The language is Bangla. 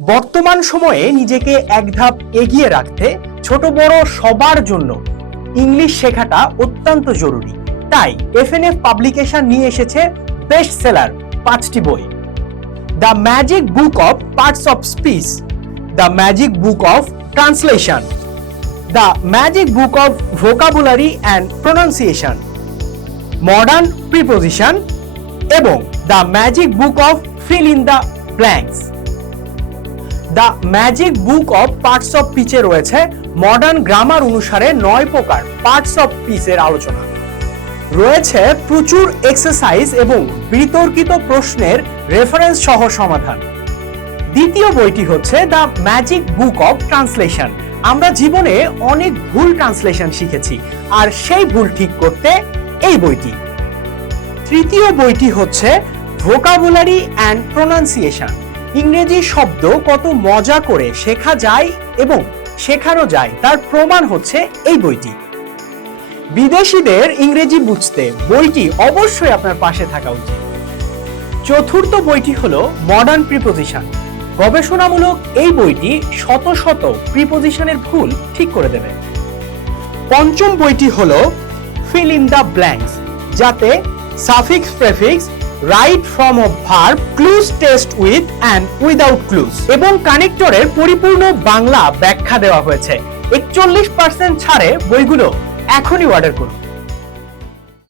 বর্তমান সময়ে নিজেকে এক ধাপ এগিয়ে রাখতে ছোট বড় সবার জন্য ইংলিশ শেখাটা অত্যন্ত জরুরি। তাই এফএনএফ পাবলিকেশন নিয়ে এসেছে বেস্ট সেলার পাঁচটি বই। The magic book of parts of speech the magic book of translation the magic book of vocabulary and pronunciation modern preposition এবং the magic book of fill in the blanks the magic book of parts of পিচে রয়েছে মডার্ন গ্রামার অনুসারে নয় প্রকার পার্টস অফ পিচের আলোচনা। রয়েছে প্রচুর এক্সারসাইজ এবং বিতর্কিত প্রশ্নের রেফারেন্স সহ সমাধান। দ্বিতীয় বইটি হচ্ছে the magic book of translation. আমরা জীবনে অনেক ভুল ট্রান্সলেশন শিখেছি, আর সেই ভুল ঠিক করতে এই বইটি। তৃতীয় বইটি হচ্ছে ভোকাবুলারি অ্যান্ড প্রোনাউন্সিয়েশন। ইংরেজি শব্দ কত মজা করে শেখা যায় এবং শেখানো যায় তার প্রমাণ হচ্ছে এই বইটি। বিদেশিদের ইংরেজি বুঝতে বইটি অবশ্যই আপনার পাশে থাকা উচিত। চতুর্থ বইটি হলো মডার্ন প্রিপোজিশন গবেষণামূলক এই বইটি শত শত প্রিপোজিশনের ভুল ঠিক করে দেবে। পঞ্চম বইটি হলো ফিল ইন দ্য ব্ল্যাঙ্কস যাতে suffix prefix right form of verb cloze test with and without clues এবং কানেক্টরের পরিপূর্ণ বাংলা ব্যাখ্যা দেওয়া হয়েছে। একচল্লিশ পার্সেন্ট ছাড়ে বইগুলো এখনই অর্ডার করুন।